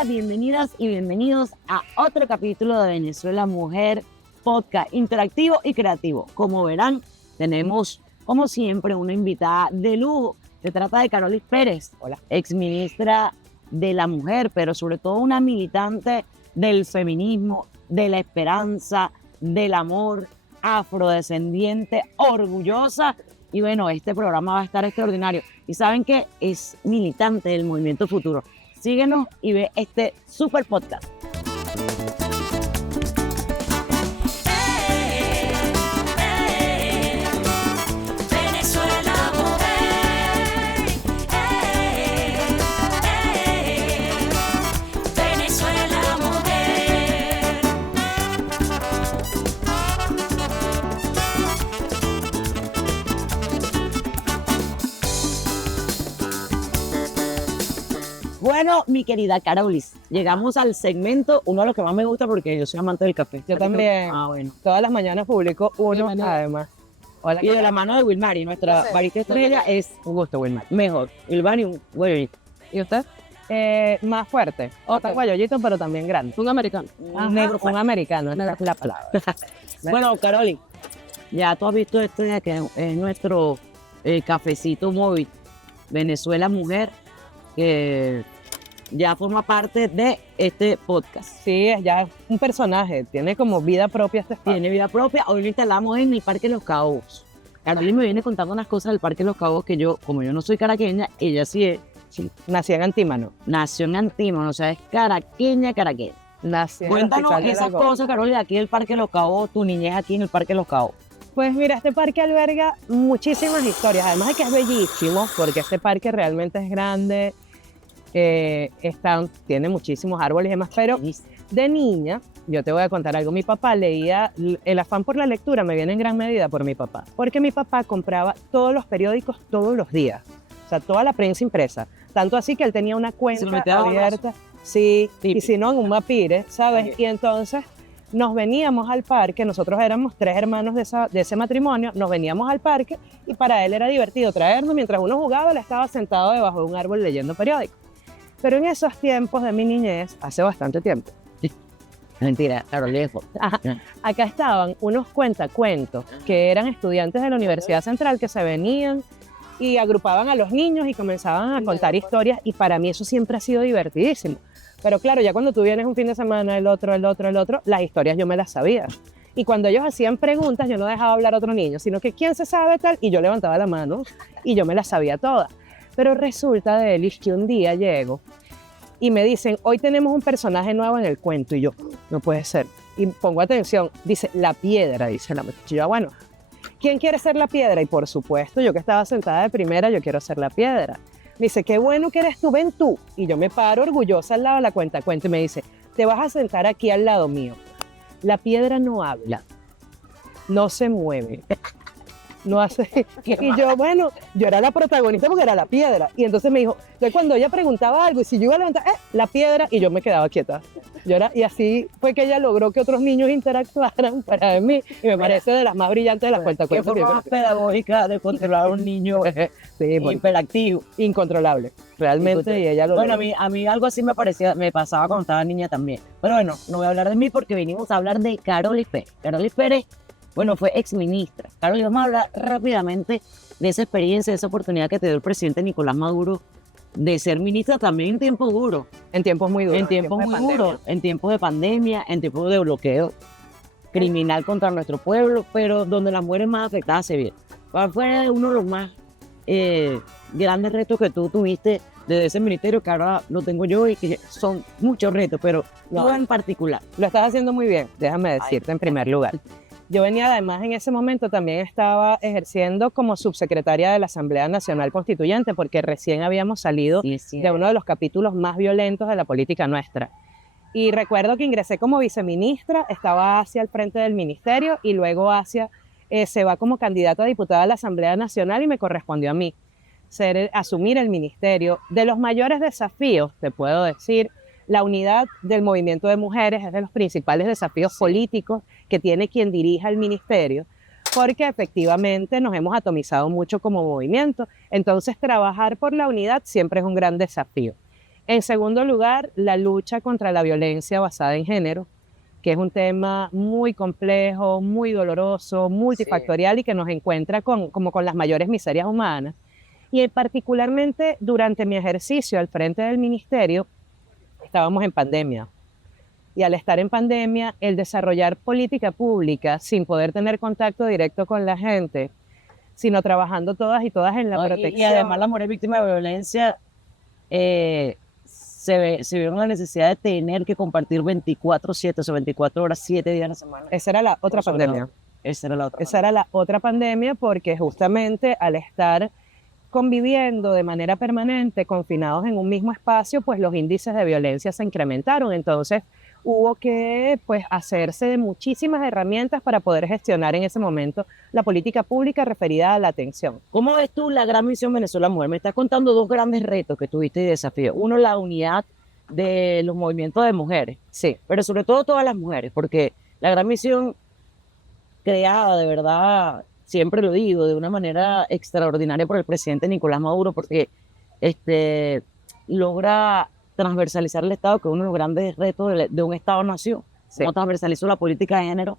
Hola, bienvenidas y bienvenidos a otro capítulo de Venezuela Mujer, podcast interactivo y creativo. Como verán, tenemos, como siempre, una invitada de lujo. Se trata de Carolis Pérez, exministra de la Mujer, pero sobre todo una militante del feminismo, de la esperanza, del amor, afrodescendiente, orgullosa. Y bueno, este programa va a estar extraordinario. Y saben que es militante del Movimiento Futuro. Síguenos y ve este super podcast. Venezuela Mujer, Venezuela Mujer. Bueno, mi querida Carolis, llegamos al segmento, uno de los que más me gusta porque yo soy amante del café. Yo también. Ah, bueno. Todas las mañanas publico uno, además. Hola. Y de la mano de Wilmary, nuestra barista estrella, es Un gusto, Wilmar. mejor. Wilmary, un güey. ¿Y usted? Más fuerte. Otro guayollito, pero también grande. Un americano. Un negro Un americano, esa es la palabra. Bueno, Carolis, ya tú has visto esto ya que es nuestro cafecito móvil, Venezuela Mujer, que ya forma parte de este podcast. Sí, es ya un personaje, tiene como vida propia este espacio. Tiene vida propia. Hoy lo instalamos en el Parque Los Caobos. Carolis me viene contando unas cosas del Parque Los Caobos que yo, como yo no soy caraqueña, ella sí es. Sí, Nací en Antímano. nació en Antímano, o sea, es caraqueña. Nací en el Cuéntanos Hospital de esas la Goya. cosas, Carolis, aquí del Parque Los Caobos, tu niñez aquí en el Parque Los Caobos. Pues mira, este parque alberga muchísimas historias, además de que es bellísimo, porque este parque realmente es grande, tiene muchísimos árboles y demás, pero de niña, yo te voy a contar algo, mi papá leía, el afán por la lectura me viene en gran medida por mi papá, porque mi papá compraba todos los periódicos todos los días, o sea, toda la prensa impresa, tanto así que él tenía una ¿Se lo cuenta metía bajo el brazo? abierta, sí, y si no en un mapire, ¿sabes? Y entonces nos veníamos al parque, nosotros éramos 3 hermanos de ese matrimonio, nos veníamos al parque y para él era divertido traernos, mientras uno jugaba, él estaba sentado debajo de un árbol leyendo periódicos. Pero en esos tiempos de mi niñez, hace bastante tiempo, Mentira, Carolis. acá estaban unos cuentacuentos que eran estudiantes de la Universidad Central que se venían y agrupaban a los niños y comenzaban a contar historias y para mí eso siempre ha sido divertidísimo. Pero claro, ya cuando tú vienes un fin de semana, el otro, las historias yo me las sabía. Y cuando ellos hacían preguntas, yo no dejaba hablar a otro niño, sino que ¿quién se sabe tal? Y yo levantaba la mano y yo me las sabía todas. Pero resulta, Delis, que un día llego y me dicen, hoy tenemos un personaje nuevo en el cuento. Y yo, no puede ser. Y pongo atención, dice, la piedra, dice la muchacha. Y yo, bueno, ¿quién quiere ser la piedra? Y por supuesto, yo que estaba sentada de primera, yo quiero ser la piedra. Me dice, qué bueno que eres tú, ven tú. Y yo me paro orgullosa al lado de la cuentacuento y me dice, te vas a sentar aquí al lado mío. La piedra no habla, no se mueve, no hace... Y yo, bueno, yo era la protagonista porque era la piedra. Y entonces me dijo, entonces cuando ella preguntaba algo y si yo iba a levantar, la piedra, y yo me quedaba quieta. Y así fue que ella logró que otros niños interactuaran para mí. Y me parece de las más brillantes de las ¿Qué cuentacuentos. forma más pedagógica de controlar a un niño Sí, bueno, hiperactivo? Incontrolable, realmente, y ella lo Bueno, logró. a mí algo así me pasaba cuando estaba niña también. Pero bueno, no voy a hablar de mí porque venimos a hablar de Carolis Pérez. Carolis Pérez, bueno, fue exministra. Carolis, vamos a hablar rápidamente de esa experiencia, de esa oportunidad que te dio el presidente Nicolás Maduro de ser ministra también en tiempos duros. En tiempos muy duros. En tiempos de muy pandemia. duros, en tiempos de pandemia, en tiempos de bloqueo criminal contra nuestro pueblo, pero donde las mujeres más afectadas se vieron. ¿Cuál fue uno de los más grandes retos que tú tuviste desde ese ministerio, que ahora lo tengo yo y que son muchos retos, pero tú en particular? Lo estás haciendo muy bien, déjame decirte en primer lugar. Yo venía además en ese momento, también estaba ejerciendo como subsecretaria de la Asamblea Nacional Constituyente, porque recién habíamos salido de uno de los capítulos más violentos de la política nuestra. Y recuerdo que ingresé como viceministra, estaba hacia el frente del ministerio y luego se va como candidata a diputada a la Asamblea Nacional y me correspondió a mí asumir el ministerio. De los mayores desafíos, te puedo decir, la unidad del movimiento de mujeres es de los principales desafíos políticos que tiene quien dirija el ministerio, porque efectivamente nos hemos atomizado mucho como movimiento. Entonces, trabajar por la unidad siempre es un gran desafío. En segundo lugar, la lucha contra la violencia basada en género, que es un tema muy complejo, muy doloroso, multifactorial y que nos encuentra como con las mayores miserias humanas. Y particularmente durante mi ejercicio al frente del ministerio, estábamos en pandemia. Y al estar en pandemia, el desarrollar política pública sin poder tener contacto directo con la gente, sino trabajando todas y todas en la ¿no? protección. Y además las mujeres víctimas de violencia se vieron la necesidad de tener que compartir 24/7, o sea, 24 horas, 7 días a la semana. Esa era la otra Por sobre pandemia. todo. Esa era la otra. Esa era la otra pandemia porque justamente al estar conviviendo de manera permanente, confinados en un mismo espacio, pues los índices de violencia se incrementaron. Entonces hubo que pues hacerse de muchísimas herramientas para poder gestionar en ese momento la política pública referida a la atención. ¿Cómo ves tú la gran misión Venezuela Mujer? Me estás contando dos grandes retos que tuviste y desafíos. Uno, la unidad de los movimientos de mujeres, Sí, pero sobre todo todas las mujeres, porque la gran misión creada de verdad, siempre lo digo, de una manera extraordinaria por el presidente Nicolás Maduro, porque logra transversalizar el Estado, que es uno de los grandes retos de un Estado-nación, sí. cómo transversalizó la política de género,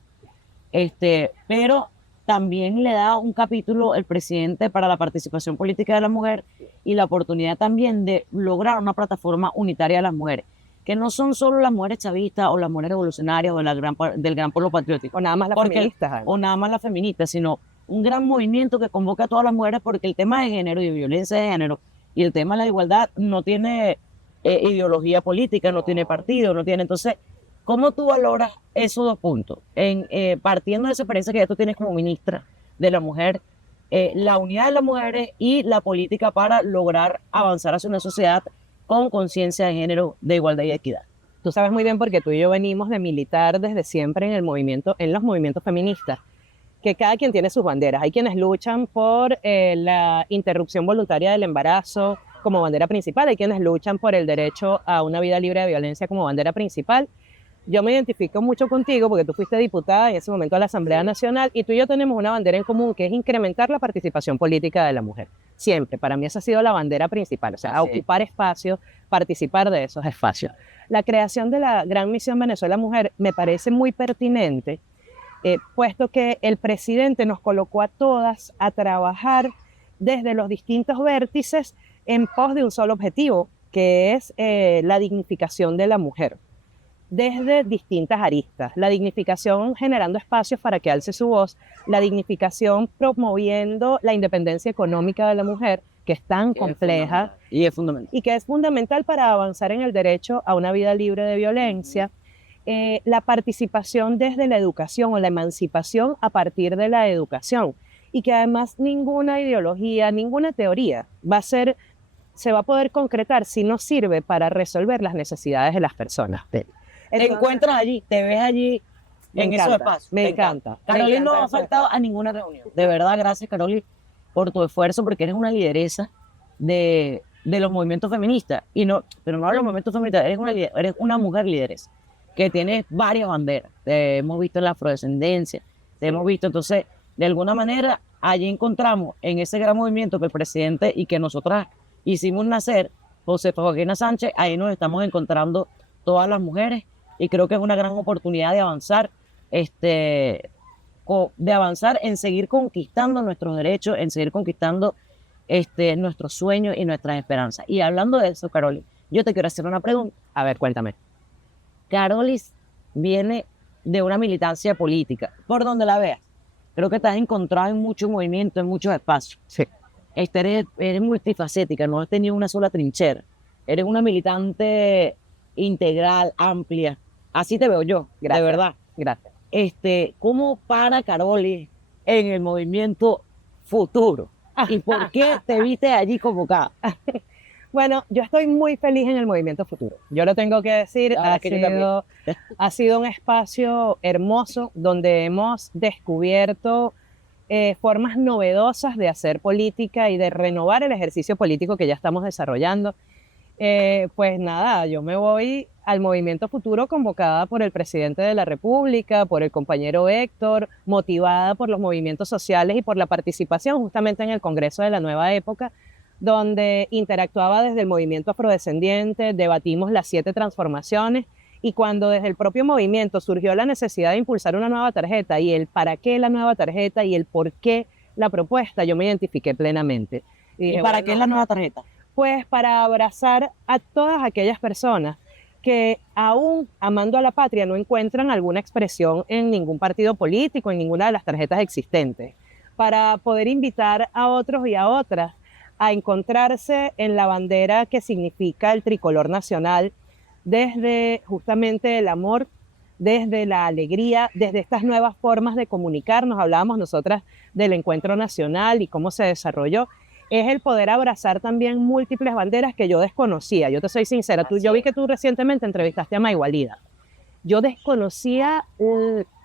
pero también le da un capítulo el presidente para la participación política de la mujer y la oportunidad también de lograr una plataforma unitaria de las mujeres, que no son solo las mujeres chavistas o las mujeres revolucionarias o del gran pueblo patriótico, O nada más las Porque- feministas. además. o nada más las feministas, sino un gran movimiento que convoca a todas las mujeres, porque el tema de género y de violencia de género y el tema de la igualdad no tiene ideología política, no tiene partido, no tiene. Entonces, ¿cómo tú valoras esos dos puntos? Partiendo de esa experiencia que ya tú tienes como ministra de la mujer, la unidad de las mujeres y la política para lograr avanzar hacia una sociedad con conciencia de género, de igualdad y de equidad. Tú sabes muy bien porque tú y yo venimos de militar desde siempre en el movimiento, en los movimientos feministas, que cada quien tiene sus banderas. Hay quienes luchan por la interrupción voluntaria del embarazo como bandera principal, hay quienes luchan por el derecho a una vida libre de violencia como bandera principal. Yo me identifico mucho contigo porque tú fuiste diputada en ese momento a la Asamblea Nacional y tú y yo tenemos una bandera en común que es incrementar la participación política de la mujer. Siempre, para mí esa ha sido la bandera principal, o sea, Así es. ocupar espacios, participar de esos espacios. La creación de la Gran Misión Venezuela Mujer me parece muy pertinente, puesto que el presidente nos colocó a todas a trabajar desde los distintos vértices en pos de un solo objetivo, que es la dignificación de la mujer, desde distintas aristas. La dignificación generando espacios para que alce su voz, la dignificación promoviendo la independencia económica de la mujer, que es tan compleja Y es fundamental. y que es fundamental para avanzar en el derecho a una vida libre de violencia. La participación desde la educación o la emancipación a partir de la educación y que además ninguna ideología, ninguna teoría se va a poder concretar si no sirve para resolver las necesidades de las personas. Te Entonces, encuentras allí, te ves allí Me en esos encanta, espacios. me Te encanta. Carolina Me no encanta ha eso. faltado a ninguna reunión. De verdad, gracias, Carolina, por tu esfuerzo, porque eres una lideresa de los movimientos feministas. Pero no de los movimientos feministas, eres una mujer lideresa, que tienes varias banderas. Te hemos visto en la afrodescendencia, te hemos visto. Entonces, de alguna manera, allí encontramos en ese gran movimiento que el presidente y que nosotras hicimos nacer, Josefa Joaquina Sánchez, ahí nos estamos encontrando todas las mujeres y creo que es una gran oportunidad de avanzar, en seguir conquistando nuestros derechos, en seguir conquistando nuestros sueños y nuestras esperanzas. Y hablando de eso, Carolis, yo te quiero hacer una pregunta. A ver, cuéntame. Carolis viene de una militancia política, por donde la veas. Creo que te has encontrado en muchos movimientos, en muchos espacios. Sí. Eres multifacética, no has tenido una sola trinchera. Eres una militante integral, amplia. Así te veo yo, Gracias. de verdad. Gracias. ¿Cómo para Carolis en el movimiento futuro? ¿Y por qué te viste allí convocada? Bueno, yo estoy muy feliz en el Movimiento Futuro. Yo lo tengo que decir, La verdad que yo también. ha sido un espacio hermoso donde hemos descubierto formas novedosas de hacer política y de renovar el ejercicio político que ya estamos desarrollando. Pues nada, yo me voy al Movimiento Futuro convocada por el presidente de la República, por el compañero Héctor, motivada por los movimientos sociales y por la participación justamente en el Congreso de la Nueva Época, donde interactuaba desde el movimiento afrodescendiente, debatimos las 7 transformaciones, y cuando desde el propio movimiento surgió la necesidad de impulsar una nueva tarjeta y el para qué la nueva tarjeta y el por qué la propuesta, yo me identifiqué plenamente. ¿Y dije, para bueno, qué es la nueva tarjeta? pues para abrazar a todas aquellas personas que aún amando a la patria no encuentran alguna expresión en ningún partido político, en ninguna de las tarjetas existentes, para poder invitar a otros y a otras a encontrarse en la bandera que significa el tricolor nacional, desde justamente el amor, desde la alegría, desde estas nuevas formas de comunicarnos. Hablábamos nosotras del encuentro nacional y cómo se desarrolló. Es el poder abrazar también múltiples banderas que yo desconocía. Yo te soy sincera, yo vi que tú recientemente entrevistaste a Maywalida. Yo desconocía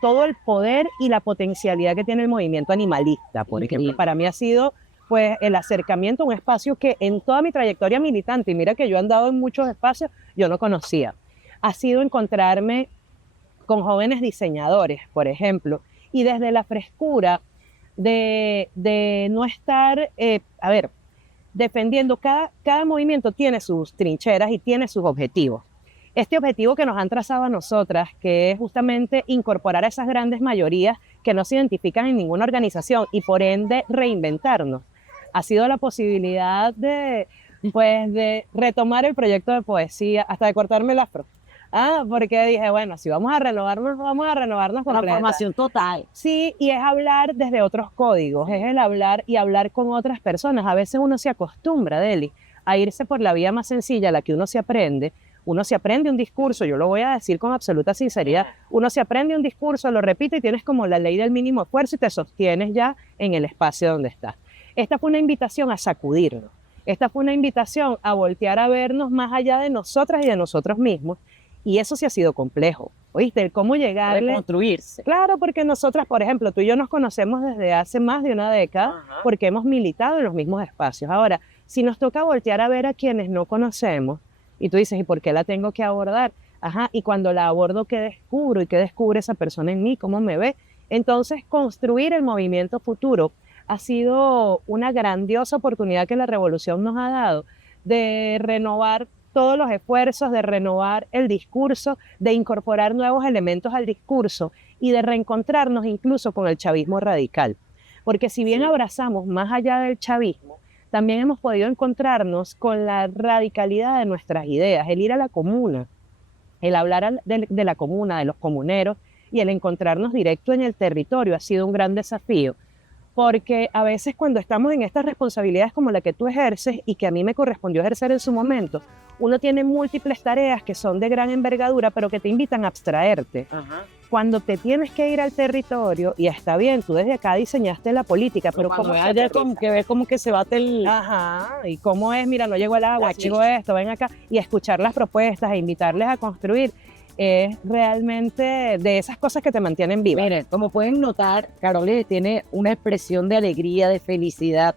todo el poder y la potencialidad que tiene el movimiento animalista, por ejemplo. Para mí ha sido pues el acercamiento a un espacio que en toda mi trayectoria militante, y mira que yo he andado en muchos espacios, yo no conocía. Ha sido encontrarme con jóvenes diseñadores, por ejemplo, y desde la frescura de no estar, defendiendo, cada movimiento tiene sus trincheras y tiene sus objetivos. Este objetivo que nos han trazado a nosotras, que es justamente incorporar a esas grandes mayorías que no se identifican en ninguna organización y por ende reinventarnos, ha sido la posibilidad de retomar el proyecto de poesía, hasta de cortarme el afro. Porque dije, bueno, si vamos a renovarnos completa. Transformación total. Sí, y es hablar desde otros códigos, es el hablar y hablar con otras personas. A veces uno se acostumbra, Deli, a irse por la vía más sencilla, la que uno se aprende. Uno se aprende un discurso, yo lo voy a decir con absoluta sinceridad, uno se aprende un discurso, lo repite y tienes como la ley del mínimo esfuerzo y te sostienes ya en el espacio donde estás. Esta fue una invitación a sacudirnos, esta fue una invitación a voltear a vernos más allá de nosotras y de nosotros mismos, y eso sí ha sido complejo, ¿oíste? El cómo llegarle... Reconstruirse. Claro, porque nosotras, por ejemplo, tú y yo nos conocemos desde hace más de una década, porque hemos militado en los mismos espacios. Ahora, si nos toca voltear a ver a quienes no conocemos, y tú dices, ¿y por qué la tengo que abordar? Y cuando la abordo, ¿qué descubro? ¿Y qué descubre esa persona en mí? ¿Cómo me ve? Entonces, construir el movimiento futuro ha sido una grandiosa oportunidad que la revolución nos ha dado de renovar todos los esfuerzos, de renovar el discurso, de incorporar nuevos elementos al discurso y de reencontrarnos incluso con el chavismo radical. Porque si bien abrazamos más allá del chavismo, también hemos podido encontrarnos con la radicalidad de nuestras ideas, el ir a la comuna, el hablar de la comuna, de los comuneros, y el encontrarnos directo en el territorio ha sido un gran desafío, porque a veces cuando estamos en estas responsabilidades como la que tú ejerces y que a mí me correspondió ejercer en su momento, uno tiene múltiples tareas que son de gran envergadura, pero que te invitan a abstraerte. Cuando te tienes que ir al territorio, y está bien, tú desde acá diseñaste la política, pero cuando ¿cómo ves como que ves como que se bate el... y cómo es, mira, no llegó el agua, llegó esto, ven acá, y escuchar las propuestas e invitarles a construir, es realmente de esas cosas que te mantienen viva. Miren, como pueden notar, Carole tiene una expresión de alegría, de felicidad,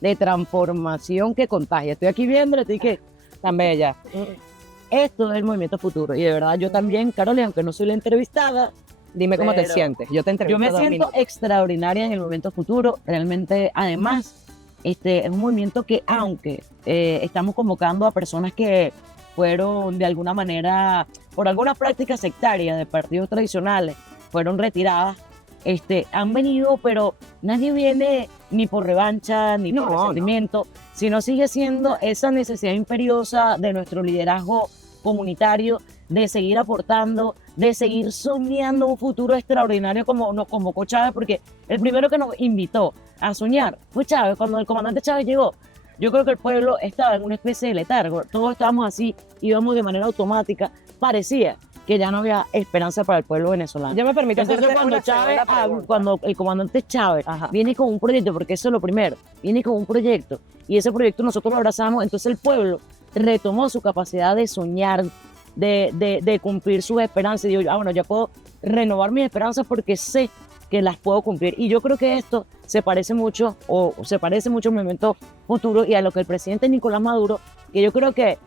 de transformación que contagia. Estoy aquí viéndola, estoy que... Tan bella. Esto es el movimiento futuro. Y de verdad, yo también, Carole, aunque no soy la entrevistada, Dime cómo te pero sientes. Yo te entrevisto yo me 2 siento minutos. extraordinaria en el movimiento futuro. Realmente, además, es un movimiento que, aunque estamos convocando a personas que fueron de alguna manera, por alguna práctica sectaria de partidos tradicionales, fueron retiradas, han venido, pero nadie viene ni por revancha, ni por resentimiento, sino sigue siendo esa necesidad imperiosa de nuestro liderazgo comunitario de seguir aportando, de seguir soñando un futuro extraordinario como nos convocó Chávez, porque el primero que nos invitó a soñar fue Chávez. Cuando el comandante Chávez llegó, yo creo que el pueblo estaba en una especie de letargo, todos estábamos así, íbamos de manera automática, parecía que ya no había esperanza para el pueblo venezolano. Yo me permito Entonces, hacerte cuando, una segunda pregunta. cuando el comandante Chávez viene con un proyecto, porque eso es lo primero, viene con un proyecto, y ese proyecto nosotros lo abrazamos, entonces el pueblo retomó su capacidad de soñar, de cumplir sus esperanzas, y digo, bueno, ya puedo renovar mis esperanzas porque sé que las puedo cumplir. Y yo creo que esto se parece mucho al movimiento futuro y a lo que el presidente Nicolás Maduro, que yo creo que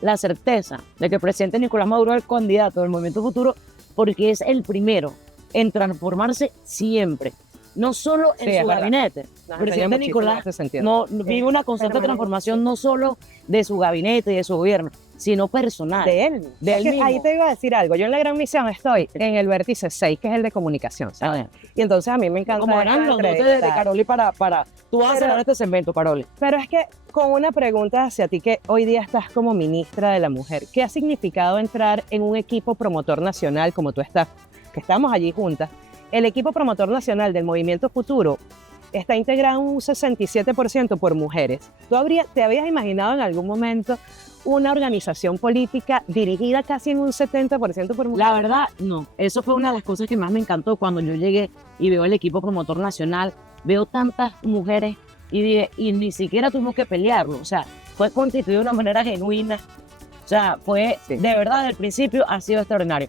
la certeza de que el presidente Nicolás Maduro es el candidato del movimiento futuro, porque es el primero en transformarse siempre. no solo en Sí, es su verdad. gabinete. Nos enseña Presidente muchísimo Nicolás en ese sentido. vive una constante fenomenal. transformación no solo de su gabinete y de su gobierno, sino personal. De él. De Es él que mismo. ahí te iba a decir algo. Yo en la gran misión estoy en el vértice 6, que es el de comunicación, A ¿sabes? ver, Y entonces a mí me encanta como verán esta los dotes de entrevista. Caroli para tú vas a Pero- cerrar este segmento, Caroli. Pero es que con una pregunta hacia ti, que hoy día estás como ministra de la Mujer, ¿qué ha significado entrar en un equipo promotor nacional como tú estás, que estamos allí juntas? El equipo promotor nacional del Movimiento Futuro está integrado un 67% por mujeres. ¿Te habías imaginado en algún momento una organización política dirigida casi en un 70% por mujeres? La verdad, no. Eso fue una de las cosas que más me encantó cuando yo llegué y veo el equipo promotor nacional. Veo tantas mujeres y dije, y ni siquiera tuvimos que pelearlo. O sea, fue constituido de una manera genuina. O sea, fue, Sí. de verdad, desde el principio ha sido extraordinario.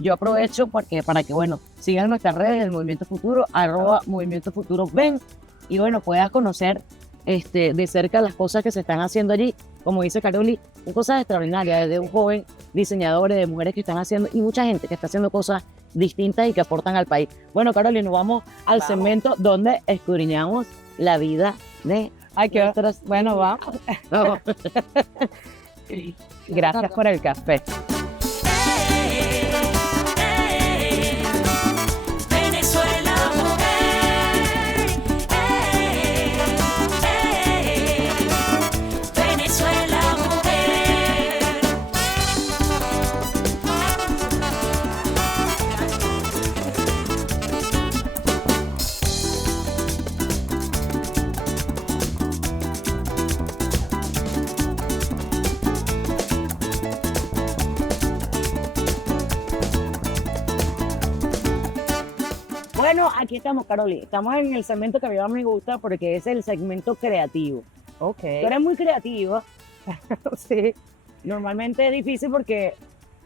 Yo aprovecho para que, bueno, sigan nuestras redes del Movimiento Futuro, @Movimiento Futuro ven, y bueno, puedas conocer de cerca las cosas que se están haciendo allí. Como dice Caroli, cosas extraordinarias, desde un joven diseñador, de mujeres que están haciendo, y mucha gente que está haciendo cosas distintas y que aportan al país. Bueno, Caroli, nos vamos al segmento donde escudriñamos la vida de Ay, qué nuestras... bueno, va. No. Gracias por el café. Venezuela mujer, Venezuela mujer. Bueno, aquí estamos, Caroli. Estamos en el segmento que a mí más me gusta porque es el segmento creativo. Ok. Tú eres muy creativa. Sí, Normalmente es difícil porque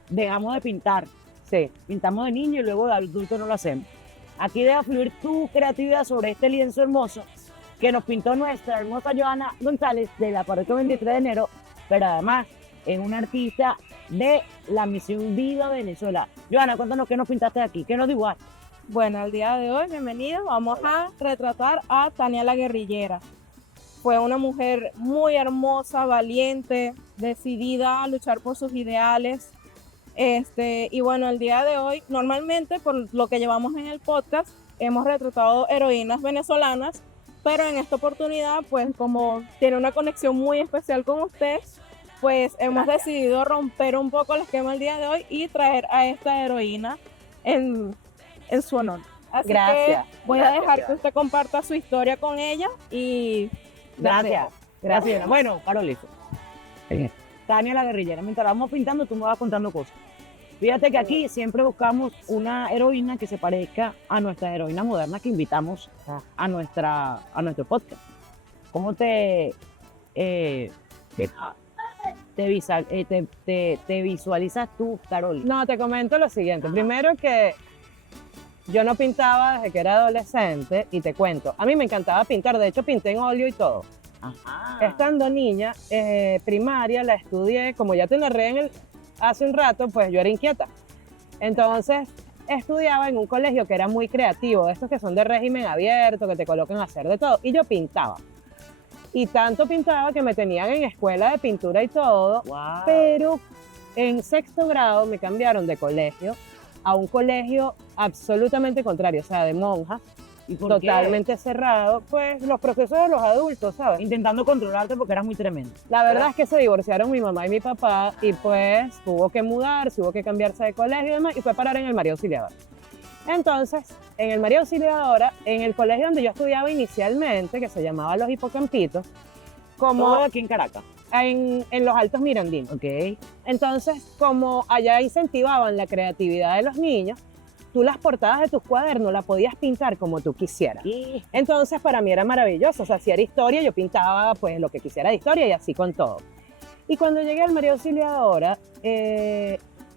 dejamos de pintar. sí. Pintamos de niño y luego de adulto no lo hacemos. Aquí deja fluir tu creatividad sobre este lienzo hermoso que nos pintó nuestra hermosa Joana González de la parroquia 23 de enero, pero además es una artista de la misión Viva Venezuela. Joana, cuéntanos qué nos pintaste aquí, qué nos dibujaste. Bueno, el día de hoy, bienvenidos, vamos a retratar a Tania la guerrillera. Fue una mujer muy hermosa, valiente, decidida a luchar por sus ideales. Y bueno, el día de hoy, normalmente, por lo que llevamos en el podcast, hemos retratado heroínas venezolanas, pero en esta oportunidad, pues como tiene una conexión muy especial con usted, pues hemos decidido romper un poco el esquema el día de hoy y traer a esta heroína en su honor. Así Gracias. que voy a dejar que usted comparta su historia con ella y Gracias. Gracias. Bueno, Carolito. Tania la guerrillera. Mientras vamos pintando, tú me vas contando cosas. Fíjate que aquí siempre buscamos una heroína que se parezca a nuestra heroína moderna que invitamos a nuestro podcast. ¿Cómo te visualizas tú, Carol? No, te comento lo siguiente. Primero que yo no pintaba desde que era adolescente y te cuento. A mí me encantaba pintar, de hecho pinté en óleo y todo. Ajá. Estando niña, primaria, la estudié, como ya te narré hace un rato, pues yo era inquieta. Entonces estudiaba en un colegio que era muy creativo, de estos que son de régimen abierto, que te colocan a hacer de todo, y yo pintaba. Y tanto pintaba que me tenían en escuela de pintura y todo, Wow. pero en sexto grado me cambiaron de colegio a un colegio absolutamente contrario, o sea, de monjas, ¿Y por totalmente cerrado, pues los procesos de los adultos, qué? ¿sabes? Intentando controlarte porque eras muy tremendo. La verdad es que se divorciaron mi mamá y mi papá y pues tuvo que mudarse, hubo que cambiarse de colegio y demás y fue a parar en el María Auxiliadora. Entonces, en el María Auxiliadora, en el colegio donde yo estudiaba inicialmente, que se llamaba Los Hipocampitos, como Todo aquí en Caracas. en los Altos Mirandinos. Ok. Entonces, como allá incentivaban la creatividad de los niños, tú las portadas de tus cuadernos las podías pintar como tú quisieras. Y Entonces, para mí era maravilloso. O sea, si era historia, yo pintaba pues lo que quisiera de historia y así con todo. Y cuando llegué al María Auxiliadora,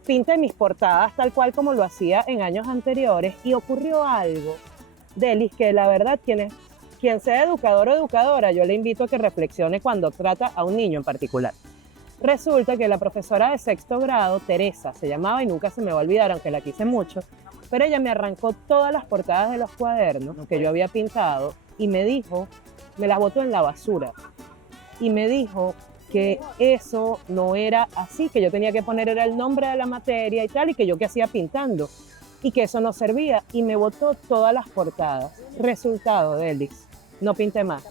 pinté mis portadas tal cual como lo hacía en años anteriores y ocurrió algo, Delis, que la verdad quien sea educador o educadora, yo le invito a que reflexione cuando trata a un niño en particular. Resulta que la profesora de sexto grado, Teresa, se llamaba y nunca se me va a olvidar, aunque la quise mucho, pero ella me arrancó todas las portadas de los cuadernos que yo había pintado y me dijo, me las botó en la basura y me dijo que eso no era así, que yo tenía que poner era el nombre de la materia y tal, y que yo qué hacía pintando, y que eso no servía, y me botó todas las portadas. Resultado, Delix, no pinté más.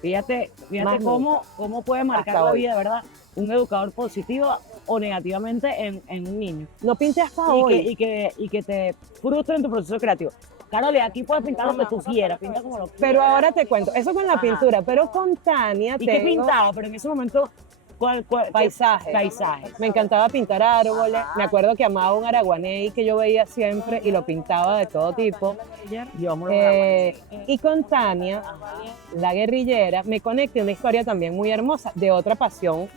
Fíjate Más cómo puede marcar Hasta la hoy. vida, ¿verdad? Un educador positivo o negativamente en un niño. No pinté hasta Y hoy. que te frustre en tu proceso creativo. Carole, aquí puedes pintar lo que tú quieras, pinta como lo quieras. Pero ahora te cuento, eso con la Ajá. pintura, pero con Tania ¿Y qué tengo pintaba? Pero en ese momento, ¿cuál paisajes. Paisajes. Me encantaba pintar árboles. Me acuerdo que amaba un araguaney que yo veía siempre y lo pintaba de todo tipo. Yo amo los Y con Tania, la guerrillera, me conecté una historia también muy hermosa de otra pasión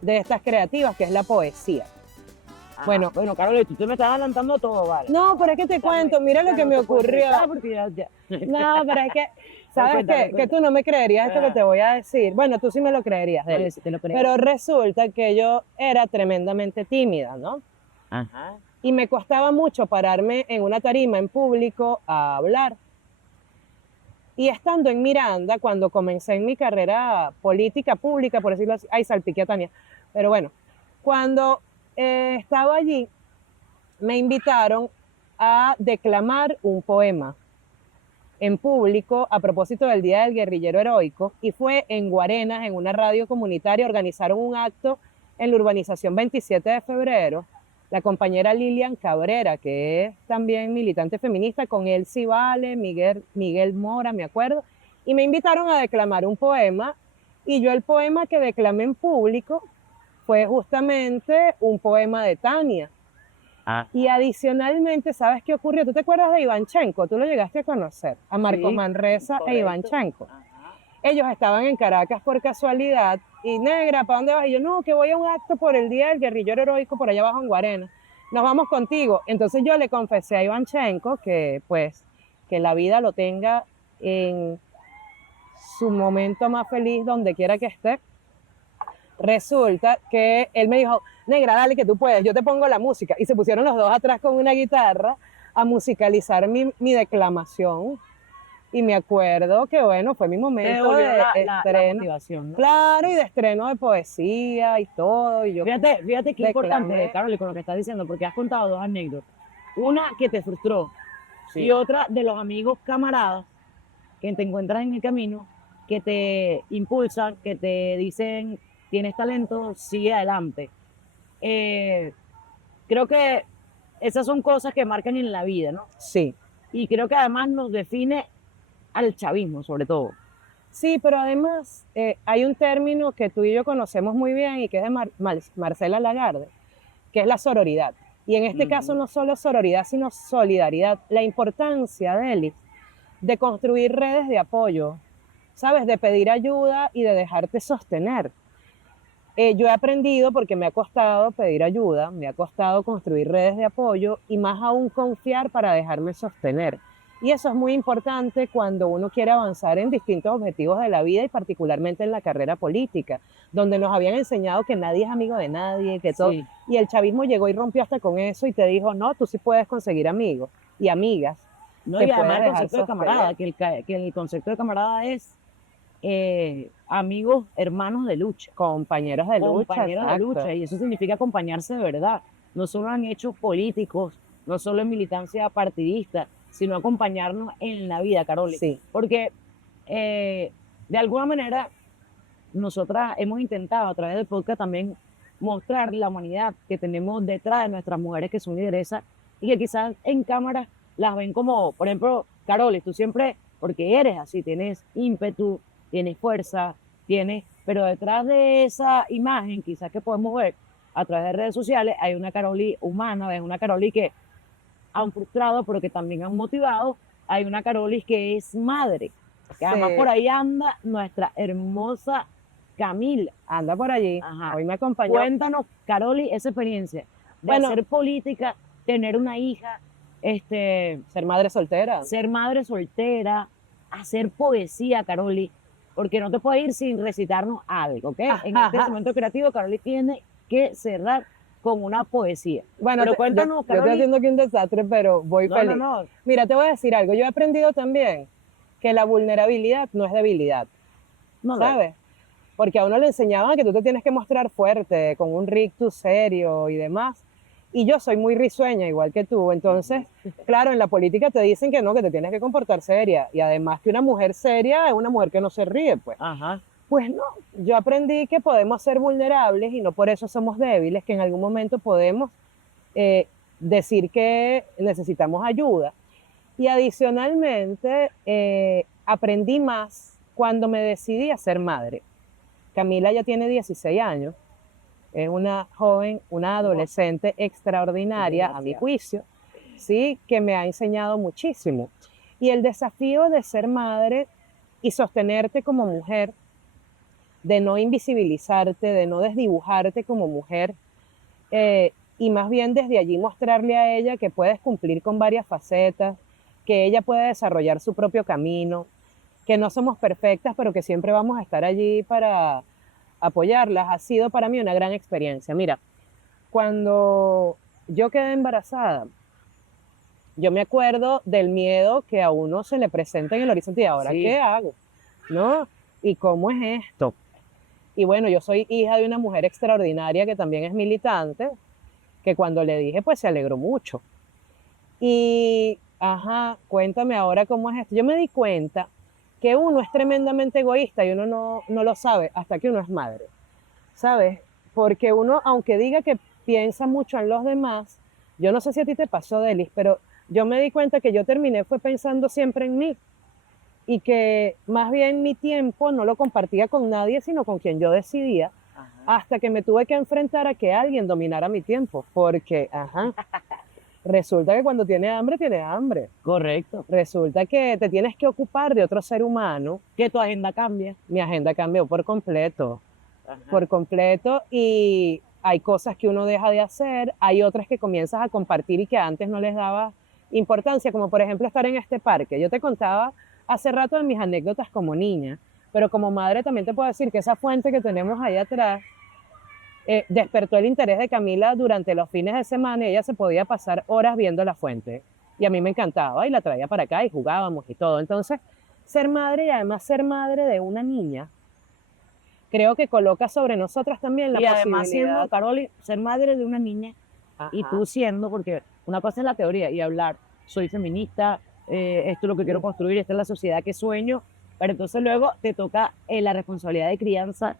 de estas creativas, que es la poesía. Bueno, bueno, Carole, tú te me estás adelantando todo, ¿vale? no, pero es que te cuento, mira lo que me ocurrió. Porque ya. No, pero es que, ¿sabes Cuéntame, qué? Que tú no me creerías esto que te voy a decir. Bueno, tú sí me lo creerías, Deli. Oye, si te lo creo. Pero resulta que yo era tremendamente tímida, ¿no? Ajá. Y me costaba mucho pararme en una tarima en público a hablar. Y estando en Miranda, cuando comencé en mi carrera política pública, por decirlo así, ay, salpiqué a Tania, pero bueno, cuando estaba allí, me invitaron a declamar un poema en público a propósito del Día del Guerrillero Heroico, y fue en Guarenas, en una radio comunitaria. Organizaron un acto en la urbanización 27 de febrero, la compañera Lilian Cabrera, que es también militante feminista, con Elsie Vale, Miguel Mora, me acuerdo, y me invitaron a declamar un poema, y yo el poema que declamé en público fue justamente un poema de Tania. Y adicionalmente, ¿sabes qué ocurrió? ¿Tú te acuerdas de Ivanchenko? Tú lo llegaste a conocer, a Marcos Sí, Manresa e correcto. Ivanchenko. Ellos estaban en Caracas por casualidad, y negra, ¿para dónde vas? Y yo, no, que voy a un acto por el Día del Guerrillero Heroico por allá abajo en Guarena. Nos vamos contigo. Entonces yo le confesé a Ivanchenko que, pues, que la vida lo tenga en su momento más feliz, donde quiera que esté. Resulta que él me dijo, negra, dale que tú puedes, yo te pongo la música. Y se pusieron los dos atrás con una guitarra a musicalizar mi declamación. Y me acuerdo que, bueno, fue mi Te momento devolvió de la estreno. motivación, ¿no? Claro, y de estreno de poesía y todo. Y yo, Fíjate qué importante, declamé. Carole, con lo que estás diciendo, porque has contado dos anécdotas. Una que te frustró Sí. y otra de los amigos camaradas que te encuentras en el camino, que te impulsan, que te dicen, tienes talento, sigue adelante. Creo que esas son cosas que marcan en la vida, ¿no? Sí. Y creo que además nos define al chavismo, sobre todo. Sí, pero además hay un término que tú y yo conocemos muy bien y que es de Marcela Lagarde, que es la sororidad. Y en este caso no solo sororidad, sino solidaridad. La importancia, Deli, de construir redes de apoyo, ¿sabes? De pedir ayuda y de dejarte sostener. Yo he aprendido, porque me ha costado pedir ayuda, me ha costado construir redes de apoyo y más aún confiar para dejarme sostener. Y eso es muy importante cuando uno quiere avanzar en distintos objetivos de la vida y particularmente en la carrera política, donde nos habían enseñado que nadie es amigo de nadie, que todo. Sí. Y el chavismo llegó y rompió hasta con eso y te dijo, no, tú sí puedes conseguir amigos y amigas. ¿No? Te Y además puedes el dejar concepto de camarada, que el concepto de camarada es amigos, hermanos de lucha. Compañeros de lucha. Compañeros de exacto. lucha, y eso significa acompañarse de verdad, no solo en hechos políticos, no solo en militancia partidista, sino acompañarnos en la vida, Carole. Sí. Porque de alguna manera nosotras hemos intentado a través del podcast también mostrar la humanidad que tenemos detrás de nuestras mujeres que son lideresas y que quizás en cámara las ven como, por ejemplo, Carole, tú siempre, porque eres así, tienes ímpetu, tienes fuerza, pero detrás de esa imagen quizás que podemos ver a través de redes sociales hay una Caroli humana, es una Caroli que han frustrado pero que también han motivado, hay una Caroli que es madre, que además Sí. por ahí anda nuestra hermosa Camila. Anda por allí. Ajá. Hoy me acompañó. Cuéntanos, Caroli, esa experiencia de Bueno. hacer política, tener una hija, Ser madre soltera. ser madre soltera, hacer poesía, Caroli, porque no te puedes ir sin recitarnos algo, ¿ok? En este momento creativo, Caroli tiene que cerrar con una poesía. Bueno, Pero cuéntanos, yo estoy Carolina. haciendo aquí un desastre, pero voy No, feliz. no. Mira, te voy a decir algo. Yo he aprendido también que la vulnerabilidad no es debilidad, No, ¿sabes? Porque a uno le enseñaban que tú te tienes que mostrar fuerte, con un rictus serio y demás. Y yo soy muy risueña, igual que tú. Entonces, claro, en la política te dicen que no, que te tienes que comportar seria. Y además que una mujer seria es una mujer que no se ríe, pues. Ajá. Pues no, yo aprendí que podemos ser vulnerables y no por eso somos débiles, que en algún momento podemos decir que necesitamos ayuda. Y adicionalmente, aprendí más cuando me decidí a ser madre. Camila ya tiene 16 años, es una joven, una adolescente extraordinaria, a mi Gracias. juicio, ¿sí? Que me ha enseñado muchísimo. Y el desafío de ser madre y sostenerte como mujer, de no invisibilizarte, de no desdibujarte como mujer, y más bien desde allí mostrarle a ella que puedes cumplir con varias facetas, que ella puede desarrollar su propio camino, que no somos perfectas, pero que siempre vamos a estar allí para apoyarlas, ha sido para mí una gran experiencia. Mira, cuando yo quedé embarazada, yo me acuerdo del miedo que a uno se le presenta en el horizonte y ahora, Sí. ¿qué hago? ¿No? ¿Y cómo es esto? Y bueno, yo soy hija de una mujer extraordinaria que también es militante, que cuando le dije, pues se alegró mucho. Y, ajá, cuéntame ahora cómo es esto. Yo me di cuenta que uno es tremendamente egoísta y uno no lo sabe hasta que uno es madre, ¿sabes? Porque uno, aunque diga que piensa mucho en los demás, yo no sé si a ti te pasó, Delis, pero yo me di cuenta que yo terminé fue pensando siempre en mí y que más bien mi tiempo no lo compartía con nadie, sino con quien yo decidía, Ajá. hasta que me tuve que enfrentar a que alguien dominara mi tiempo, porque, ajá, resulta que cuando tienes hambre, tienes hambre. Correcto. Resulta que te tienes que ocupar de otro ser humano. Que tu agenda cambia. Mi agenda cambió por completo, Ajá. y hay cosas que uno deja de hacer, hay otras que comienzas a compartir y que antes no les daba importancia, como por ejemplo estar en este parque. Yo te contaba hace rato de mis anécdotas como niña, pero como madre también te puedo decir que esa fuente que tenemos ahí atrás despertó el interés de Camila durante los fines de semana y ella se podía pasar horas viendo la fuente. Y a mí me encantaba y la traía para acá y jugábamos y todo. Entonces, ser madre y además ser madre de una niña, creo que coloca sobre nosotras también la Y además siendo, posibilidad. Caroli, ser madre de una niña y Ajá. tú siendo, porque una cosa es la teoría y hablar, soy feminista, esto es lo que quiero construir, esta es la sociedad que sueño, pero entonces luego te toca la responsabilidad de crianza,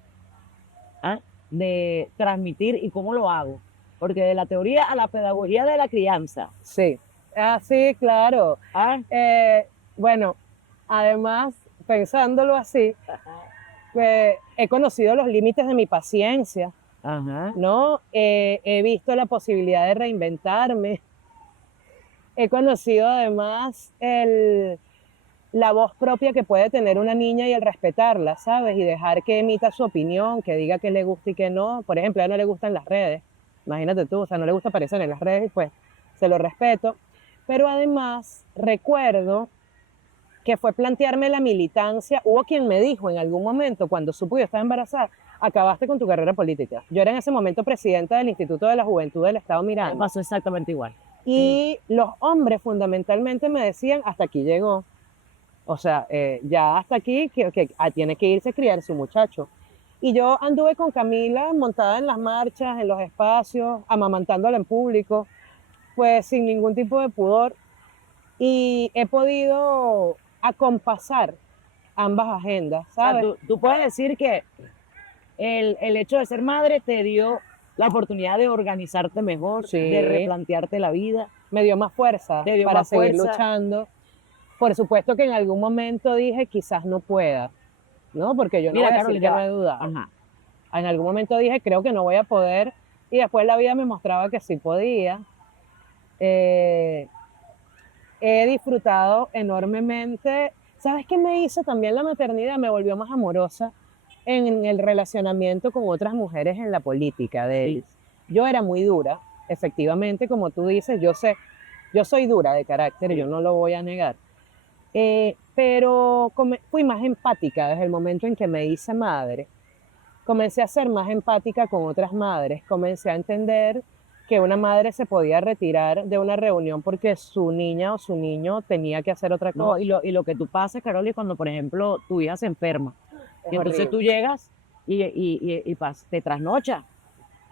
¿ah? De transmitir y cómo lo hago. Porque de la teoría a la pedagogía de la crianza. Sí, sí, claro. ¿Ah? Bueno, además, pensándolo así, he conocido los límites de mi paciencia, Ajá. ¿no? He visto la posibilidad de reinventarme. He conocido además la voz propia que puede tener una niña y el respetarla, ¿sabes? Y dejar que emita su opinión, que diga qué le gusta y qué no. Por ejemplo, a ella no le gustan las redes, imagínate tú, o sea, no le gusta aparecer en las redes y pues se lo respeto. Pero además recuerdo que fue plantearme la militancia. Hubo quien me dijo en algún momento, cuando supo que yo estaba embarazada, acabaste con tu carrera política. Yo era en ese momento presidenta del Instituto de la Juventud del Estado Me Miranda. pasó exactamente igual. Y los hombres fundamentalmente me decían, hasta aquí llegó. O sea, ya hasta aquí que tiene que irse a criar su muchacho. Y yo anduve con Camila montada en las marchas, en los espacios, amamantándola en público, pues sin ningún tipo de pudor. Y he podido acompasar ambas agendas, O sea, ¿sabes? tú puedes decir que el hecho de ser madre te dio la oportunidad de organizarte mejor, Sí. de replantearte la vida. Me dio más fuerza Te dio para más seguir fuerza. luchando. Por supuesto que en algún momento dije, quizás no pueda, ¿no? Porque yo no Mira, voy a Carol, decir ya que no va. he dudado. Ajá. En algún momento dije, creo que no voy a poder, y después la vida me mostraba que sí podía. He disfrutado enormemente. ¿Sabes qué me hizo también la maternidad? Me volvió más amorosa en el relacionamiento con otras mujeres en la política. Yo era muy dura, efectivamente, como tú dices, yo soy dura de carácter, yo no lo voy a negar. Pero fui más empática desde el momento en que me hice madre. comencé a ser más empática con otras madres, comencé a entender que una madre se podía retirar de una reunión porque su niña o su niño tenía que hacer otra No, cosa. y lo que tú pasas, Carol, es cuando, por ejemplo, tu hija se enferma. Es Y entonces horrible. tú llegas te trasnochas,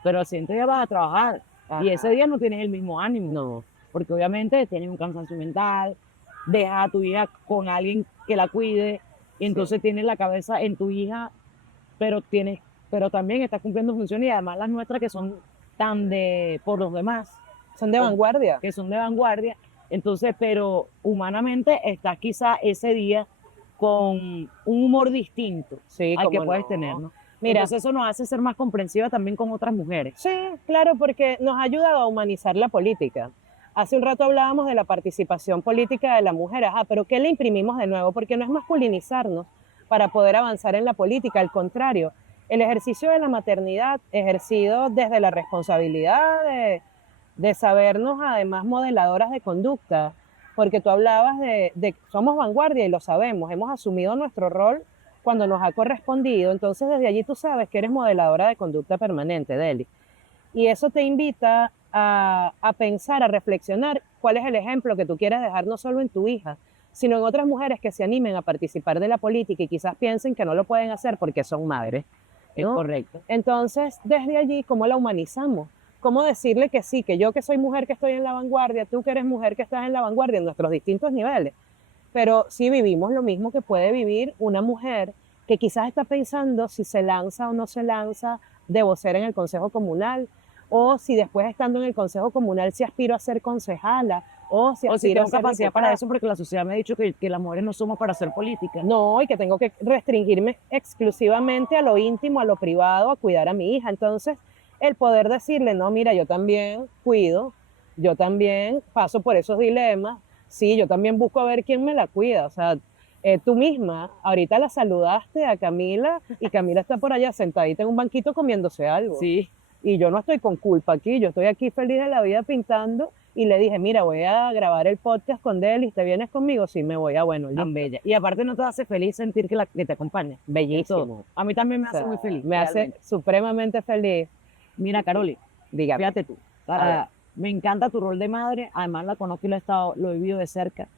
pero al siguiente día vas a trabajar. Y ese Ajá. día no tienes el mismo ánimo. No. Porque obviamente tienes un cansancio mental, dejas a tu hija con alguien que la cuide, y entonces tienes la cabeza en tu hija, pero también estás cumpliendo funciones, y además las nuestras que son por los demás, Son de vanguardia. que son de vanguardia. Entonces, pero humanamente estás quizá ese día con un humor distinto Sí, al que cómo puedes no. tener, ¿no? Mira, Entonces eso nos hace ser más comprensiva también con otras mujeres. sí, claro, porque nos ha ayudado a humanizar la política. Hace un rato hablábamos de la participación política de la mujer, ajá, pero ¿qué le imprimimos de nuevo? Porque no es masculinizarnos para poder avanzar en la política, al contrario, el ejercicio de la maternidad ejercido desde la responsabilidad de sabernos además modeladoras de conducta, porque tú hablabas de somos vanguardia y lo sabemos, hemos asumido nuestro rol cuando nos ha correspondido, entonces desde allí tú sabes que eres modeladora de conducta permanente, Deli. Y eso te invita a pensar, a reflexionar cuál es el ejemplo que tú quieres dejar no solo en tu hija, sino en otras mujeres que se animen a participar de la política y quizás piensen que no lo pueden hacer porque son madres, Es ¿no? correcto. Entonces, desde allí, ¿cómo la humanizamos? ¿Cómo decirle que sí, que yo que soy mujer que estoy en la vanguardia, tú que eres mujer que estás en la vanguardia en nuestros distintos niveles? Pero sí vivimos lo mismo que puede vivir una mujer que quizás está pensando si se lanza o no se lanza de vocera en el Consejo Comunal, o si después estando en el Consejo Comunal si aspiro a ser concejala, o si O si aspiro a tengo ser capacidad para diputada. eso, porque la sociedad me ha dicho que las mujeres no somos para hacer política. No, y que tengo que restringirme exclusivamente a lo íntimo, a lo privado, a cuidar a mi hija. Entonces, el poder decirle, no, mira, yo también cuido, yo también paso por esos dilemas, sí, yo también busco a ver quién me la cuida. O sea, tú misma, ahorita la saludaste a Camila y Camila está por allá sentadita en un banquito comiéndose algo. Sí, Y yo no estoy con culpa aquí, yo estoy aquí feliz de la vida pintando y le dije, mira, voy a grabar el podcast con Delis, ¿te vienes conmigo? Sí, me voy, bueno, tan bella. Y aparte no te hace feliz sentir que te acompaña. bellísimo. A mí también me O hace sea, muy feliz. me hace realmente. supremamente feliz. Mira, Caroli, Dígame. fíjate tú. Me encanta tu rol de madre, además la conozco y lo he vivido de cerca,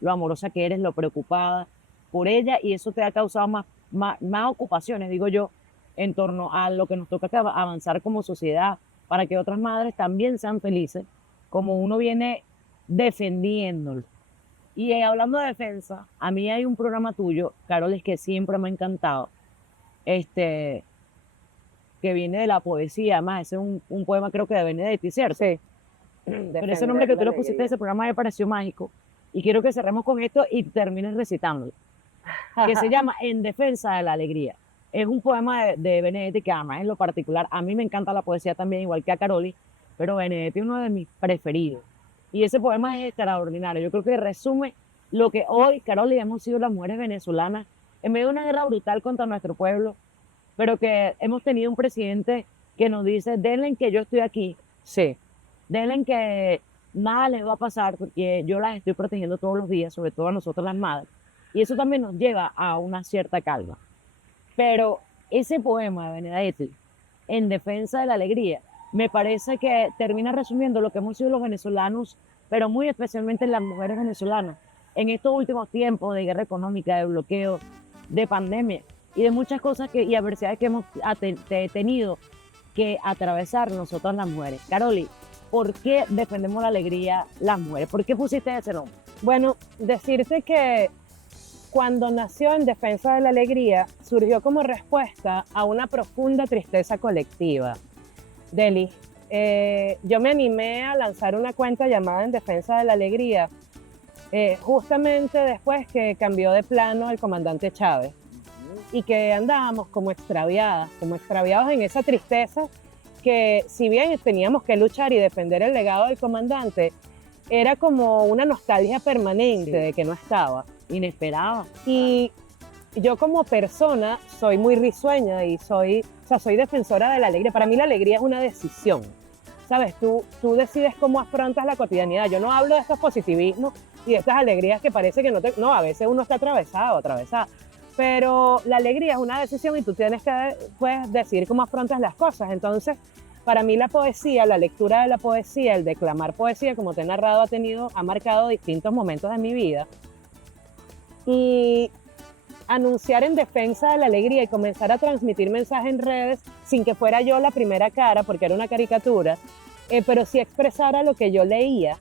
lo amorosa que eres, lo preocupada por ella, y eso te ha causado más ocupaciones, digo yo, en torno a lo que nos toca avanzar como sociedad, para que otras madres también sean felices, como uno viene defendiéndolo. Y hablando de defensa, a mí hay un programa tuyo, Carol, es que siempre me ha encantado, que viene de la poesía, además, ese es un poema creo que de Benedetti, ¿cierto? Sí. Pero ese nombre que tú le pusiste a ese programa me pareció mágico. Y quiero que cerremos con esto y termines recitándolo. Que se llama En defensa de la alegría. Es un poema de Benedetti que además en lo particular, a mí me encanta la poesía también, igual que a Caroli, pero Benedetti es uno de mis preferidos. Y ese poema es extraordinario. Yo creo que resume lo que hoy, Caroli, hemos sido las mujeres venezolanas en medio de una guerra brutal contra nuestro pueblo, pero que hemos tenido un presidente que nos dice, denle en que yo estoy aquí, Sí. denle en que nada les va a pasar, porque yo las estoy protegiendo todos los días, sobre todo a nosotros las madres. Y eso también nos lleva a una cierta calma. Pero ese poema de Benedetti, En defensa de la alegría, me parece que termina resumiendo lo que hemos sido los venezolanos, pero muy especialmente las mujeres venezolanas, en estos últimos tiempos de guerra económica, de bloqueo, de pandemia y de muchas cosas y adversidades que hemos tenido que atravesar nosotras las mujeres. Caroli, ¿por qué defendemos la alegría las mujeres? ¿Por qué pusiste ese nombre? Bueno, decirte que cuando nació En Defensa de la Alegría, surgió como respuesta a una profunda tristeza colectiva. Deli, yo me animé a lanzar una cuenta llamada En Defensa de la Alegría, justamente después que cambió de plano el comandante Chávez y que andábamos como extraviados en esa tristeza que si bien teníamos que luchar y defender el legado del comandante, era como una nostalgia permanente de que no estaba. Inesperada. Y yo como persona soy muy risueña y soy defensora de la alegría. Para mí la alegría es una decisión. ¿Sabes? Tú decides cómo afrontas la cotidianidad. Yo no hablo de estos positivismos y de estas alegrías que parece que no, a veces uno está atravesada. pero la alegría es una decisión y tú tienes que pues, decidir cómo afrontas las cosas. Entonces, para mí la poesía, la lectura de la poesía, el declamar poesía, como te he narrado, ha marcado distintos momentos de mi vida. Y anunciar en defensa de la alegría y comenzar a transmitir mensajes en redes sin que fuera yo la primera cara, porque era una caricatura, pero sí expresara lo que yo leía,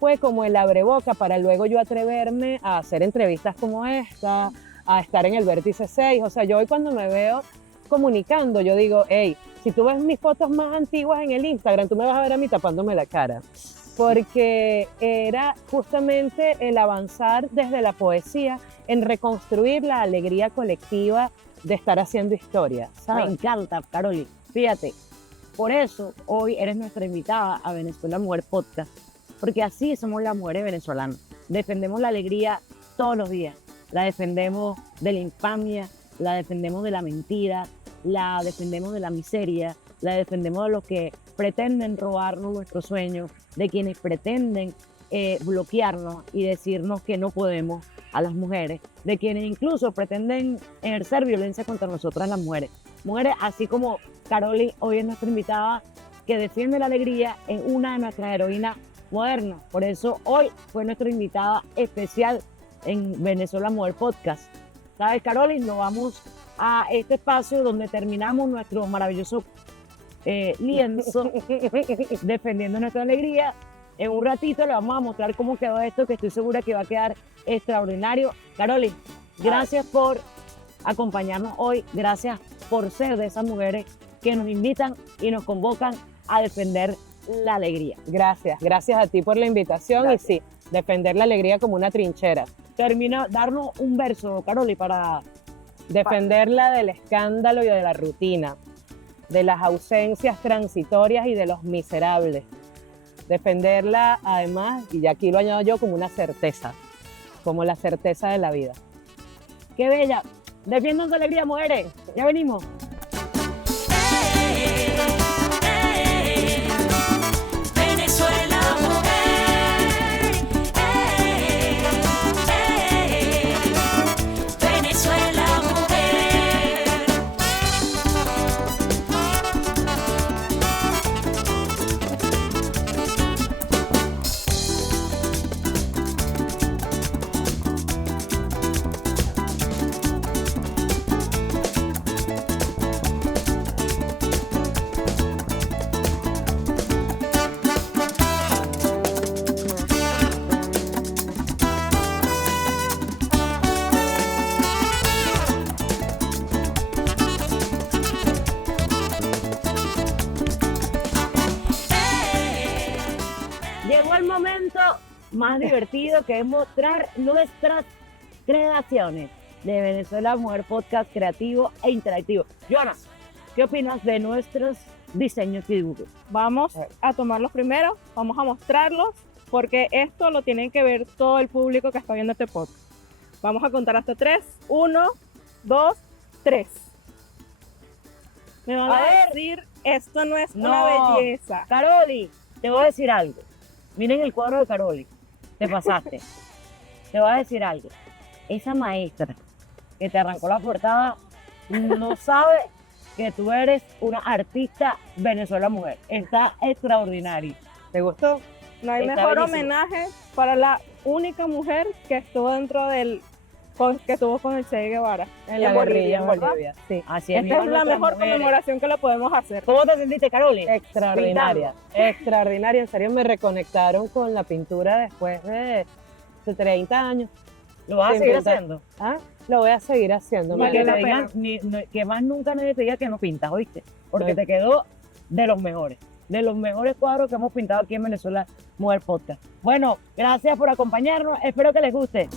fue como el abreboca para luego yo atreverme a hacer entrevistas como esta, a estar en el Vértice 6. O sea, yo hoy cuando me veo comunicando, yo digo, hey, si tú ves mis fotos más antiguas en el Instagram, tú me vas a ver a mí tapándome la cara. Porque era justamente el avanzar desde la poesía en reconstruir la alegría colectiva de estar haciendo historia, ¿sabes? Me encanta, Caroli. Fíjate, por eso hoy eres nuestra invitada a Venezuela Mujer Podcast, porque así somos las mujeres venezolanas. Defendemos la alegría todos los días. La defendemos de la infamia, la defendemos de la mentira, la defendemos de la miseria, la defendemos de los que pretenden robarnos nuestros sueños, de quienes pretenden bloquearnos y decirnos que no podemos a las mujeres, de quienes incluso pretenden ejercer violencia contra nosotras las mujeres. Mujeres así como Caroli hoy es nuestra invitada, que defiende la alegría, es una de nuestras heroínas modernas. Por eso hoy fue nuestra invitada especial en Venezuela Mujer Podcast. ¿Sabes, Caroli? Nos vamos a este espacio donde terminamos nuestro maravilloso lienzo defendiendo nuestra alegría. En un ratito le vamos a mostrar cómo quedó esto, que estoy segura que va a quedar extraordinario. Caroli, gracias por acompañarnos hoy, gracias por ser de esas mujeres que nos invitan y nos convocan a defender la alegría. Gracias a ti por la invitación. Gracias. Y sí, defender la alegría como una trinchera. Darnos un verso, Caroli, para defenderla del escándalo y de la rutina, de las ausencias transitorias y de los miserables. Defenderla, además, y aquí lo añado yo, como una certeza, como la certeza de la vida. ¡Qué bella! Defiendan su alegría, mujeres. Ya venimos. Venezuela mujer, Venezuela mujer. Llegó el momento más divertido, que es mostrar nuestras creaciones de Venezuela Mujer Podcast creativo e interactivo. Joana, ¿qué opinas de nuestros diseños y dibujos? Vamos a tomarlos primero, vamos a mostrarlos, porque esto lo tienen que ver todo el público que está viendo este podcast. Vamos a contar hasta 3. 1, 2, 3. Me van a decir, esto no es una belleza. Caroli, te voy a decir algo. Miren el cuadro de Caroli. Te pasaste. Te voy a decir algo. Esa maestra que te arrancó la portada no sabe que tú eres una artista Venezuela mujer. Está extraordinario. ¿Te gustó? No hay Está mejor bellísimo. homenaje para la única mujer que estuvo dentro del que estuvo con el Che Guevara En la Bolivia, guerrilla en ¿verdad? Bolivia. Sí. Así es. Esta es la mejor conmemoración que le podemos hacer. ¿Cómo te sentiste, Caroli? Extraordinaria, extraordinaria. En serio, me reconectaron con la pintura después de 30 años. ¿Lo vas a Sin seguir pensar. haciendo? ¿Ah? Lo voy a seguir haciendo. Y Vale que, la te digan, que más nunca nadie te diga que no pintas, ¿oíste? Porque Sí. te quedó de los mejores cuadros que hemos pintado aquí en Venezuela Mujer Podcast. Bueno, gracias por acompañarnos. Espero que les guste.